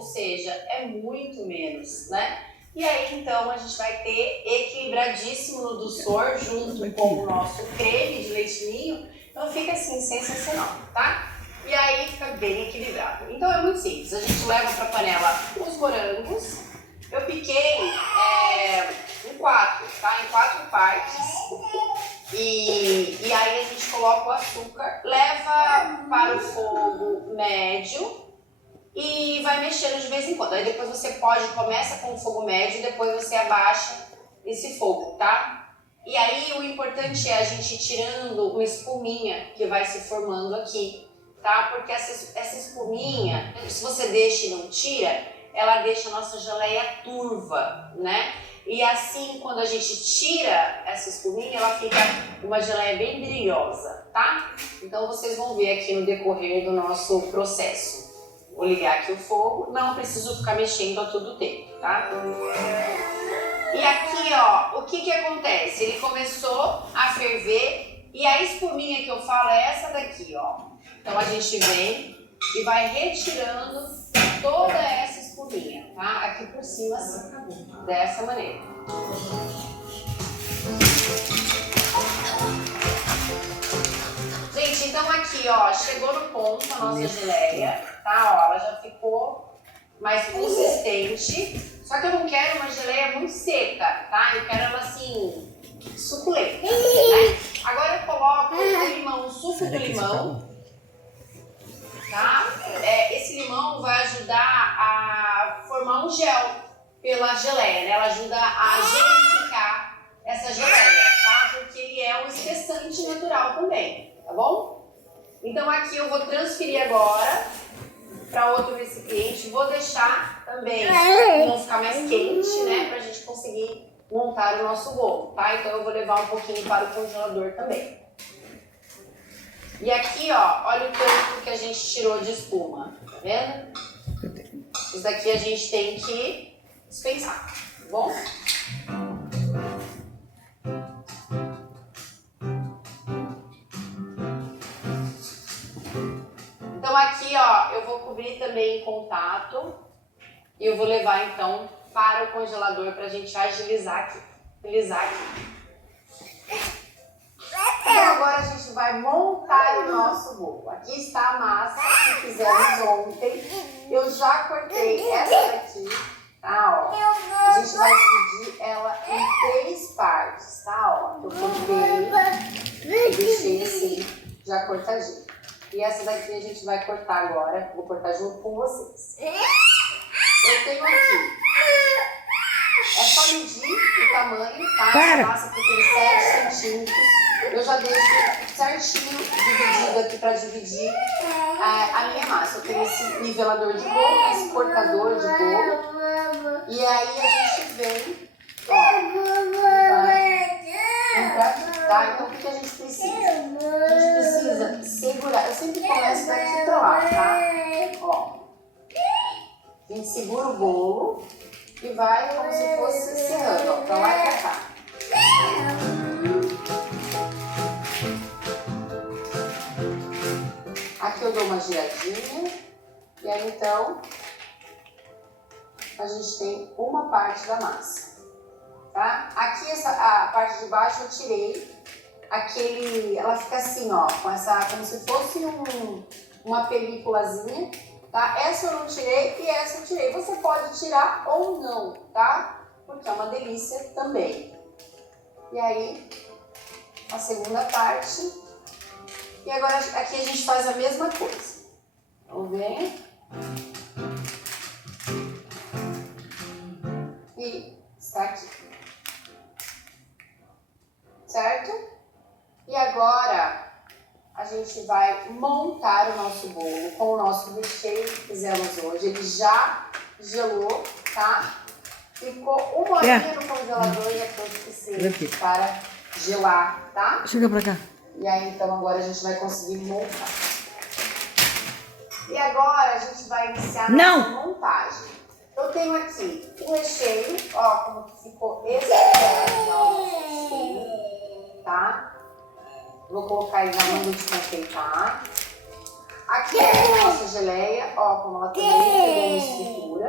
ou seja, é muito menos, né? E aí, então, a gente vai ter equilibradíssimo no doçor junto com o nosso creme de leite ninho. Então, fica assim, sensacional, tá? E aí, fica bem equilibrado. Então, é muito simples. A gente leva para a panela os morangos. Eu piquei em 4, tá? Em 4 partes. E aí, a gente coloca o açúcar, leva para o fogo médio. E vai mexendo de vez em quando. Aí depois você começa com o fogo médio e depois você abaixa esse fogo, tá? E aí o importante é a gente ir tirando uma espuminha que vai se formando aqui, tá? Porque essa espuminha, se você deixa e não tira, ela deixa a nossa geleia turva, né? E assim, quando a gente tira essa espuminha, ela fica uma geleia bem brilhosa, tá? Então vocês vão ver aqui no decorrer do nosso processo. Vou ligar aqui o fogo, não preciso ficar mexendo a todo tempo, tá? E aqui, ó, o que acontece? Ele começou a ferver e a espuminha que eu falo é essa daqui, ó. Então a gente vem e vai retirando toda essa espuminha, tá? Aqui por cima, assim, dessa maneira. Gente, então aqui, ó, chegou no ponto a nossa geleia, tá? Ó, ela já ficou mais consistente. Só que eu não quero uma geleia muito seca, tá? Eu quero ela assim, suculenta, né? Agora eu coloco o limão, o suco do limão, tá? Esse limão vai ajudar a formar um gel pela geleia, né? Ela ajuda a gelificar essa geleia, tá? Porque ele é um espessante natural também. Tá bom? Então aqui eu vou transferir agora para outro recipiente. Vou deixar também não ficar mais quente, né? Pra gente conseguir montar o nosso bolo, tá? Então eu vou levar um pouquinho para o congelador também. E aqui, ó, olha o tanto que a gente tirou de espuma, tá vendo? Isso daqui a gente tem que dispensar, tá bom? Então aqui, ó, eu vou cobrir também em contato e eu vou levar então para o congelador para a gente agilizar aqui. Então agora a gente vai montar o nosso bolo. Aqui está a massa que fizemos ontem. Eu já cortei essa daqui, tá, ó. A gente vai dividir ela em 3 partes, tá, ó. Eu cortei e deixei assim, já cortadinho. E essa daqui a gente vai cortar agora, vou cortar junto com vocês. Eu tenho aqui, é só medir o tamanho, tá? Essa massa que tem 7 centímetros. Eu já deixo certinho dividido aqui para dividir a minha massa. Eu tenho esse nivelador de bolo, esse cortador de bolo. E aí a gente vem, ó, tá? Então o que a gente precisa? A gente precisa segurar. Eu sempre começo daqui pra lá, tá? Ó. A gente segura o bolo e vai como se fosse serrando, ó, pra lá e pra cá. Aqui eu dou uma giradinha. E aí então a gente tem uma parte da massa. Tá? Aqui a parte de baixo eu tirei ela fica assim, ó, como se fosse uma películazinha, tá? Essa eu não tirei e essa eu tirei. Você pode tirar ou não, tá? Porque é uma delícia também. E aí, a segunda parte. E agora aqui a gente faz a mesma coisa. Então vem. E está aqui. Certo? E agora a gente vai montar o nosso bolo com o nosso recheio que fizemos hoje. Ele já gelou, tá? Ficou uma horinha no congelador e é todo suficiente para gelar, tá? Chega pra cá. E aí então agora a gente vai conseguir montar. E agora a gente vai iniciar a nossa montagem. Eu tenho aqui o recheio, ó, como que ficou esse recheio, tá? Vou colocar ele na manga de confeitar. Aqui é a nossa geleia, ó, como ela também pegou uma estrutura.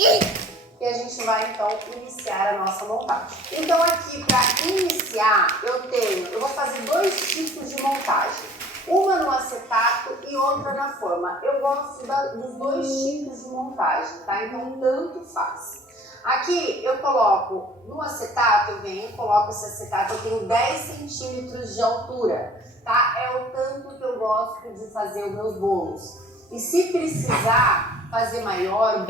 E a gente vai então iniciar a nossa montagem. Então aqui para iniciar eu vou fazer dois tipos de montagem. Uma no acetato e outra na forma. Eu gosto dos dois tipos de montagem, tá? Então tanto faz. Aqui eu coloco no acetato, coloco esse acetato, eu tenho 10 centímetros de altura, tá? É o tanto que eu gosto de fazer os meus bolos. E se precisar fazer maior,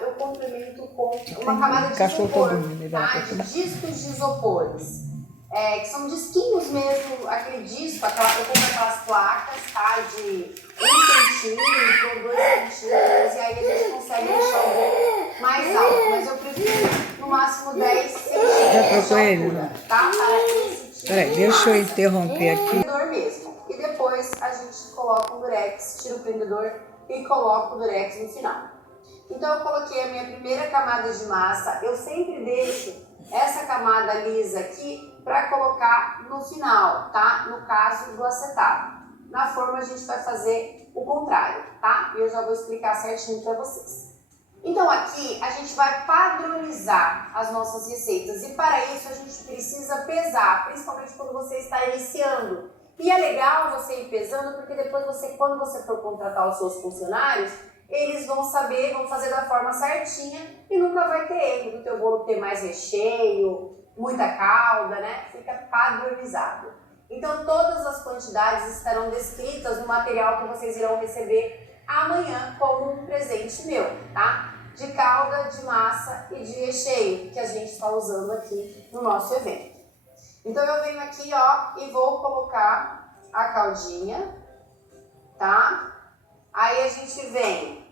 eu complemento com uma camada de isopor, tá? De discos de isopores. Que são disquinhos mesmo, aquele disco, eu compro aquelas placas, tá? De 1 centímetro ou 2 centímetros, e aí a gente consegue deixar o bolo mais alto. Mas eu prefiro no máximo 10 centímetros de altura, tá? Para esse tipo. Peraí, deixa eu interromper aqui. Mesmo. E depois a gente coloca o durex, tira o prendedor e coloca o durex no final. Então eu coloquei a minha primeira camada de massa, eu sempre deixo essa camada lisa aqui para colocar no final, tá? No caso do acetato. Na forma a gente vai fazer o contrário, tá? E eu já vou explicar certinho para vocês. Então aqui a gente vai padronizar as nossas receitas e para isso a gente precisa pesar, principalmente quando você está iniciando. E é legal você ir pesando porque depois quando você for contratar os seus funcionários, eles vão saber, vão fazer da forma certinha e nunca vai ter erro do teu bolo ter mais recheio, muita calda, né? Fica padronizado. Então todas as quantidades estarão descritas no material que vocês irão receber amanhã como um presente meu, tá? De calda, de massa e de recheio que a gente está usando aqui no nosso evento. Então eu venho aqui, ó, e vou colocar a caldinha, tá? Aí a gente vem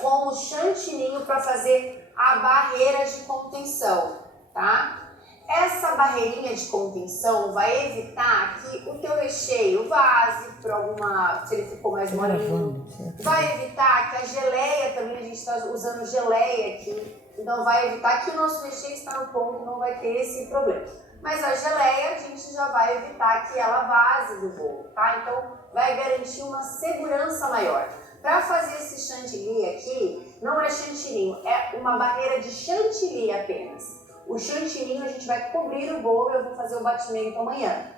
com o chantininho para fazer a barreira de contenção, tá? Essa barreirinha de contenção vai evitar que o teu recheio vaze por se ele ficou mais molinho. Vai evitar que a geleia, também a gente está usando geleia aqui, então vai evitar que o nosso recheio está no ponto, não vai ter esse problema. Mas a geleia a gente já vai evitar que ela vaze do bolo, tá? Então vai garantir uma segurança maior. Para fazer esse chantilly aqui, não é chantilly, é uma barreira de chantilly apenas. O chantilly a gente vai cobrir o bolo e eu vou fazer o batimento amanhã.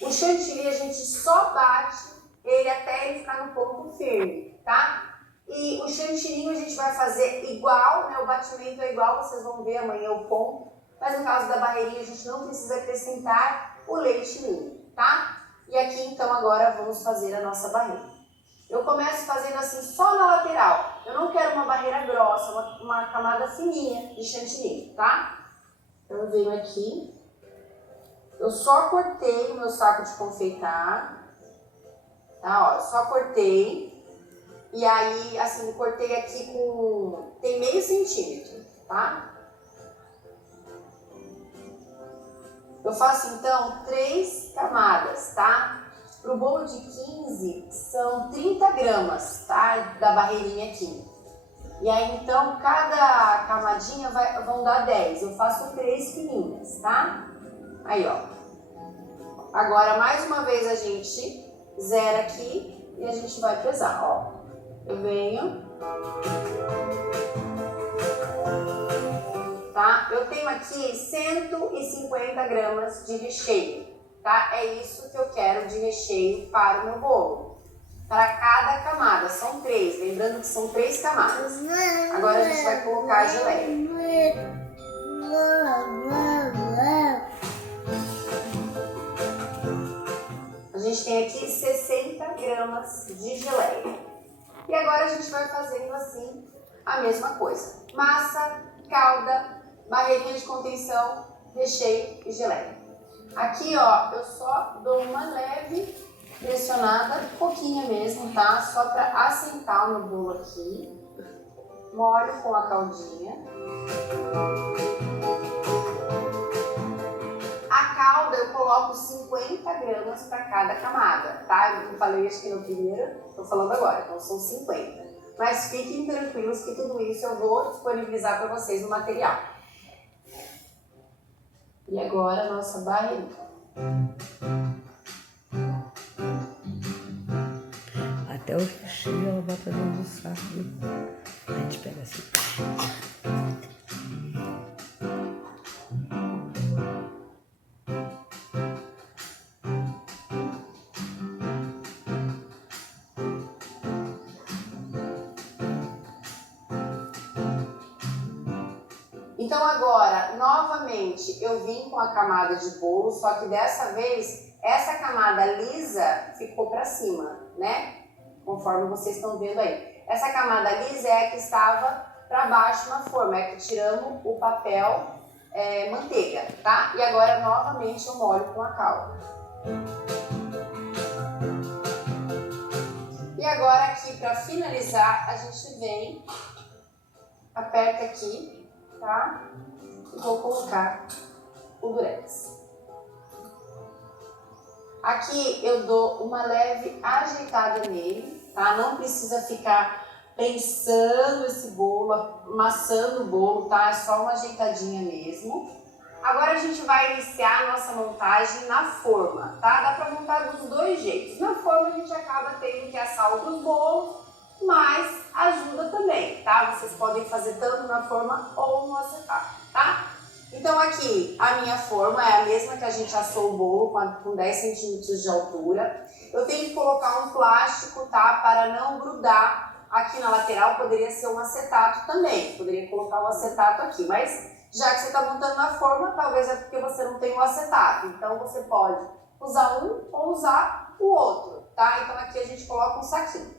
O chantilly a gente só bate ele até ele ficar no ponto firme, tá? E o chantilly a gente vai fazer igual, né? O batimento é igual, vocês vão ver amanhã o ponto. Mas no caso da barreirinha a gente não precisa acrescentar o leite ninho, tá? E aqui então agora vamos fazer a nossa barreira. Eu começo fazendo assim só na lateral. Eu não quero uma barreira grossa, uma camada fininha de chantilly, tá? Então eu venho aqui, eu só cortei o meu saco de confeitar, tá? Ó, só cortei. E aí, assim, cortei aqui tem meio centímetro, tá? Eu faço então 3 camadas, tá? Para o bolo de 15 são 30 gramas, tá? Da barreirinha aqui. E aí então cada camadinha vão dar 10. Eu faço 3 fininhas, tá? Aí ó. Agora mais uma vez a gente zera aqui e a gente vai pesar, ó. Eu venho. Tá? Eu tenho aqui 150 gramas de recheio, tá? É isso que eu quero de recheio para o meu bolo. Para cada camada, são 3, lembrando que são 3 camadas. Agora a gente vai colocar a geleia. A gente tem aqui 60 gramas de geleia. E agora a gente vai fazendo assim a mesma coisa. Massa, calda, barreirinha de contenção, recheio e geleia. Aqui, ó, eu só dou uma leve pressionada, pouquinha mesmo, tá? Só para assentar o meu bolo aqui. Molho com a caldinha. A calda eu coloco 50 gramas para cada camada, tá? Eu falei acho que no primeiro, tô falando agora, então são 50. Mas fiquem tranquilos que tudo isso eu vou disponibilizar para vocês no material. E agora a nossa barreirinha. Até o recheio ela bota dentro do saco. A gente pega assim. Então agora, novamente, eu vim com a camada de bolo, só que dessa vez, essa camada lisa ficou para cima, né? Conforme vocês estão vendo aí. Essa camada lisa é a que estava para baixo na forma, é que tiramos o papel manteiga, tá? E agora, novamente, eu molho com a calda. E agora aqui, para finalizar, a gente vem, aperta aqui, tá? E vou colocar o durex. Aqui eu dou uma leve ajeitada nele, tá? Não precisa ficar prensando esse bolo, amassando o bolo, tá? É só uma ajeitadinha mesmo. Agora a gente vai iniciar a nossa montagem na forma, tá? Dá pra montar dos dois jeitos. Na forma a gente acaba tendo que assar outros bolos, mas ajuda também, tá? Vocês podem fazer tanto na forma ou no acetato, tá? Então aqui a minha forma é a mesma que a gente assou o bolo com 10 centímetros de altura. Eu tenho que colocar um plástico, tá? Para não grudar aqui na lateral, poderia ser um acetato também. Poderia colocar um acetato aqui, mas já que você está montando na forma, talvez é porque você não tem o acetato. Então você pode usar um ou usar o outro, tá? Então aqui a gente coloca um saquinho.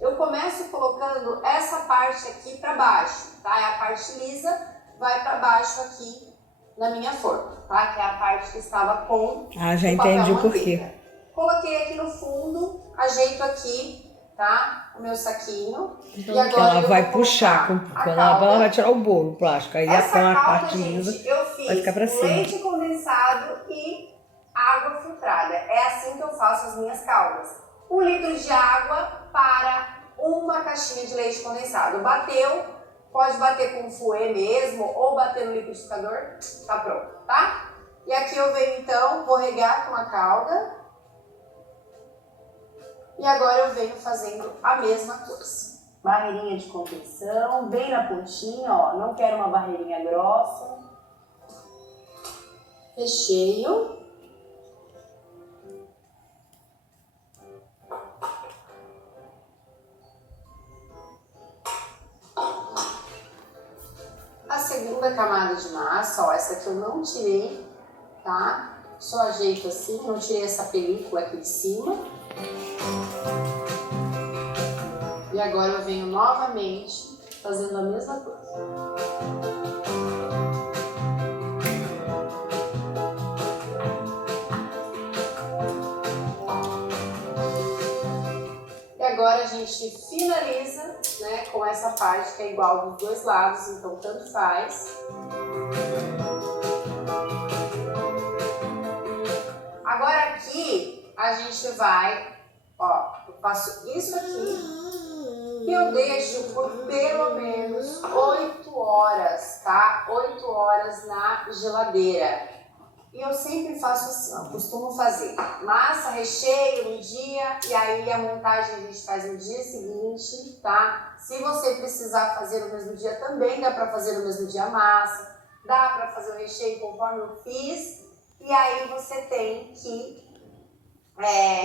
Eu começo colocando essa parte aqui para baixo, tá? É a parte lisa, vai para baixo aqui na minha forma, tá? Que é a parte que estava com já o papel entendi o manteiga. porquê. Coloquei aqui no fundo, ajeito aqui, tá? O meu saquinho. Então, e agora ela eu vai vou puxar, colocar quando ela vai tirar o bolo, o plástico. Aí essa a calda, parte gente, lisa eu vai ficar pra fiz cima. leite condensado e água filtrada. É assim que eu faço as minhas caldas. 1 litro de água para uma caixinha de leite condensado. Bateu, pode bater com fouet mesmo ou bater no liquidificador, tá pronto, tá? E aqui eu venho então, vou regar com a calda. E agora eu venho fazendo a mesma coisa. Barreirinha de contenção, bem na pontinha, ó. Não quero uma barreirinha grossa. Recheio. A segunda camada de massa, ó, essa aqui eu não tirei, tá? Só ajeito assim, não tirei essa película aqui de cima. E agora eu venho novamente fazendo a mesma coisa. E agora a gente finaliza, né, com essa parte que é igual dos dois lados, então tanto faz. Agora aqui a gente vai, ó, eu faço isso aqui e eu deixo por pelo menos 8 horas, tá? 8 horas na geladeira. E eu sempre faço assim, ó, costumo fazer massa, recheio no dia e aí a montagem a gente faz no dia seguinte, tá? Se você precisar fazer no mesmo dia também dá pra fazer no mesmo dia a massa, dá pra fazer o recheio conforme eu fiz e aí você tem que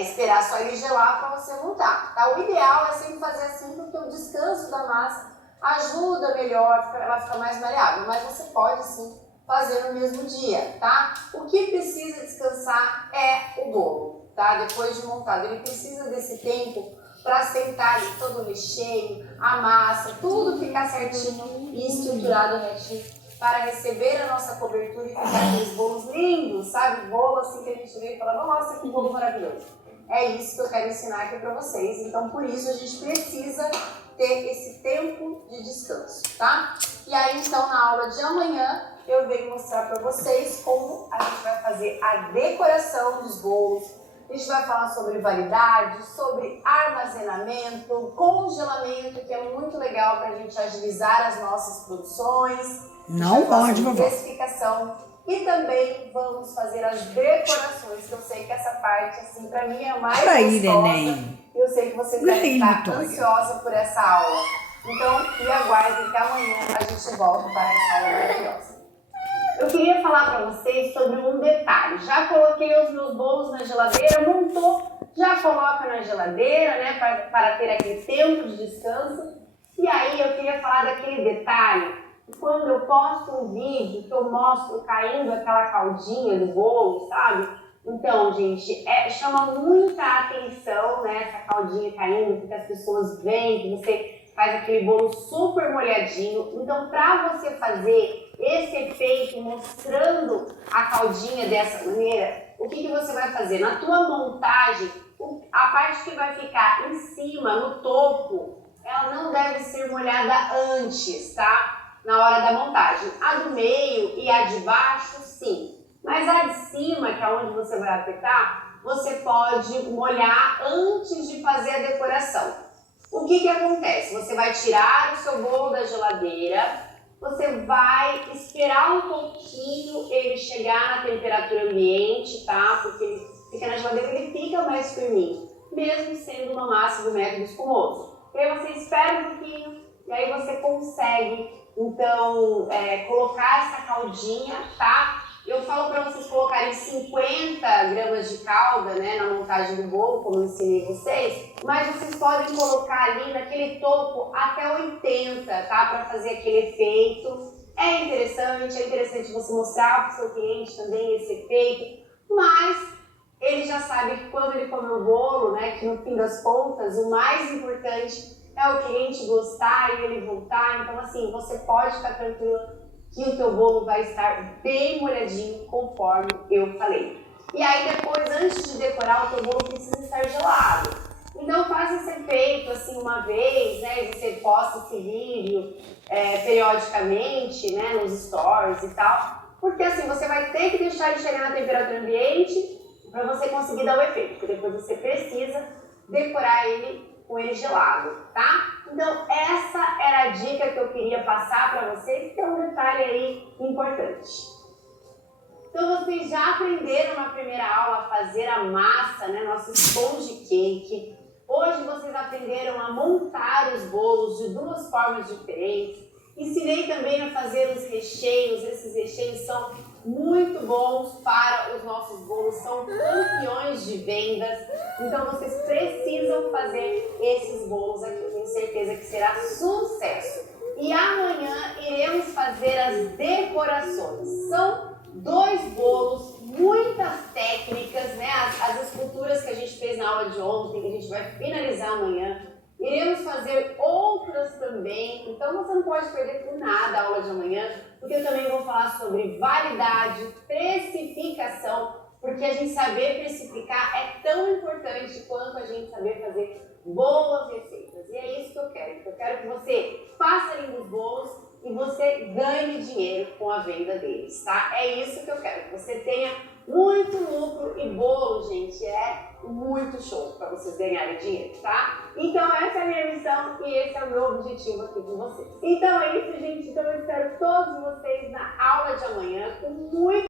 esperar só ele gelar para você montar, tá? O ideal é sempre fazer assim porque o descanso da massa ajuda melhor, ela fica mais maleável, mas você pode sim fazer no mesmo dia, tá? O que precisa descansar é o bolo, tá? Depois de montado, ele precisa desse tempo para sentar ali todo o recheio, a massa, tudo ficar certinho e estruturado retinho para receber a nossa cobertura e ficar aqueles bolos lindos, sabe? Bolo assim que a gente vê e fala, nossa, que bolo maravilhoso. É isso que eu quero ensinar aqui para vocês, então por isso a gente precisa ter esse tempo de descanso, tá? E aí então na aula de amanhã eu venho mostrar para vocês como a gente vai fazer a decoração dos bolos. A gente vai falar sobre validade, sobre armazenamento, congelamento, que é muito legal para a gente agilizar as nossas produções. Não pode, vovó. Especificação. E também vamos fazer as decorações, que eu sei que essa parte, assim, para mim é a mais gostosa. Neném. Eu sei que vocês devem estar Vitória. ansiosa por essa aula. Então, me aguardem que amanhã a gente volta para essa aula maravilhosa. Eu queria falar para vocês sobre um detalhe. Já coloquei os meus bolos na geladeira, montou, já coloca na geladeira, né, para ter aquele tempo de descanso. E aí eu queria falar daquele detalhe, quando eu posto um vídeo que eu mostro caindo aquela caldinha do bolo, sabe? Então, gente, chama muita atenção, né, essa caldinha caindo, porque as pessoas veem que você faz aquele bolo super molhadinho. Então, para você fazer esse efeito mostrando a caldinha dessa maneira, o que você vai fazer? Na tua montagem, a parte que vai ficar em cima, no topo, ela não deve ser molhada antes, tá? Na hora da montagem. A do meio e a de baixo, sim. Mas a de cima, que é onde você vai apertar, você pode molhar antes de fazer a decoração. O que acontece? Você vai tirar o seu bolo da geladeira, você vai esperar um pouquinho ele chegar na temperatura ambiente, tá? Porque ele fica na geladeira, ele fica mais firminho, mesmo sendo uma massa do método espumoso. E aí você espera um pouquinho e aí você consegue, então, colocar essa caldinha, tá? Eu falo para vocês colocarem 50 gramas de calda, né, na montagem do bolo, como eu ensinei vocês, mas vocês podem colocar ali naquele topo até 80, tá, para fazer aquele efeito. É interessante você mostrar para o seu cliente também esse efeito, mas ele já sabe que quando ele come o bolo, né, que no fim das contas, o mais importante é o cliente gostar e ele voltar. Então, assim, você pode ficar tranquila que o teu bolo vai estar bem molhadinho, conforme eu falei. E aí depois, antes de decorar, o teu bolo precisa estar gelado. Então faça esse efeito assim uma vez, né? E você posta esse vídeo periodicamente, né? Nos stories e tal. Porque assim, você vai ter que deixar ele chegar na temperatura ambiente para você conseguir dar o efeito. Porque depois você precisa decorar ele com ele gelado, tá? Então essa era a dica que eu queria passar para vocês, que é um detalhe aí importante. Então vocês já aprenderam na primeira aula a fazer a massa, né, nosso sponge cake. Hoje vocês aprenderam a montar os bolos de duas formas diferentes. Ensinei também a fazer os recheios. Esses recheios são muito bons para os nossos bolos, são campeões de vendas. Então vocês precisam fazer esses bolos aqui, eu tenho certeza que será sucesso. E amanhã iremos fazer as decorações. São 2 bolos, muitas técnicas, né? As esculturas que a gente fez na aula de ontem, que a gente vai finalizar amanhã. Iremos fazer outras também, então você não pode perder por nada a aula de amanhã, porque eu também vou falar sobre validade, precificação, porque a gente saber precificar é tão importante quanto a gente saber fazer boas receitas. E é isso que eu quero. Eu quero que você faça lindos bolos e você ganhe dinheiro com a venda deles, tá? É isso que eu quero, que você tenha muito lucro, e bolo, gente, é muito show para vocês ganharem dinheiro, tá? Então essa é a minha missão e esse é o meu objetivo aqui com vocês. Então é isso, gente. Então eu espero todos vocês na aula de amanhã com muito